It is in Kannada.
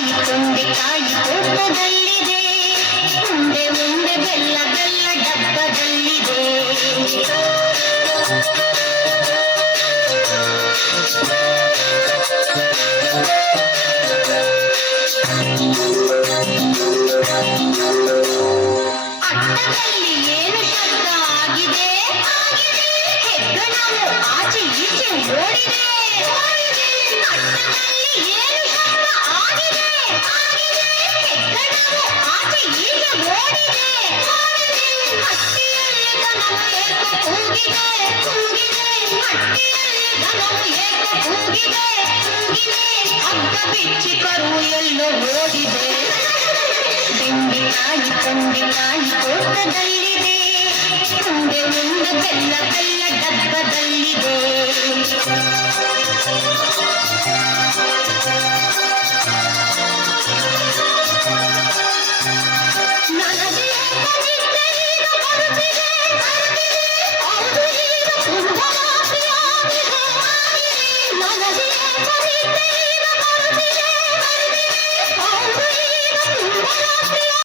ಕಾಯಿ ತೋಟದಲ್ಲಿದೆ. ಉಂಡೆ ಉಂಡೆ ಬೆಲ್ಲ ಬೆಲ್ಲ ಡಬ್ಬದಲ್ಲಿದೆ. ಅಟ್ಟದಲ್ಲಿ ಏನು ಶಬ್ದ ಆಗಿದೆ? ಹೆಗ್ಗಣವು ಆಚೆ ಈಚೆ ಓಡಿದೆ. ಅಟ್ಟದಲ್ಲಿ ಏನು ಶಬ್ದ ಆಗಿದೆ? ಹೆಗ್ಗಣವು ಆಚೆ ಈಚೆ ಓಡಿದೆ. ಹಟ್ಟಿಯಲ್ಲಿ ದನವು ಏಕೆ ಕೂಗಿದೆ? ಹಟ್ಟಿಯಲ್ಲಿ ದನವು ಏಕೆ ಕೂಗಿದೆ? ಹಗ್ಗ ಬಿಚ್ಚಿ ಕರು ಎಲ್ಲೋ ಓಡಿದೆ. ಬೆಂಡೆಕಾಯಿ ತೋಟದಲ್ಲಿದೆ. ಉಂಡೆ ಉಂಡೆ ಬೆಲ್ಲ ಬೆಲ್ಲ ಡಬ್ಬದಲ್ಲಿದೆ. ನನಗೆ ಏಕನಿಷ್ಠೆ ಈಗ ಬರುತ್ತಿದೆ. ಅದು ಈಗ ಕುಂಭವಾಸಿಯಾಗಿದೆ. ನನಗೆ ಏಕನಿಷ್ಠೆ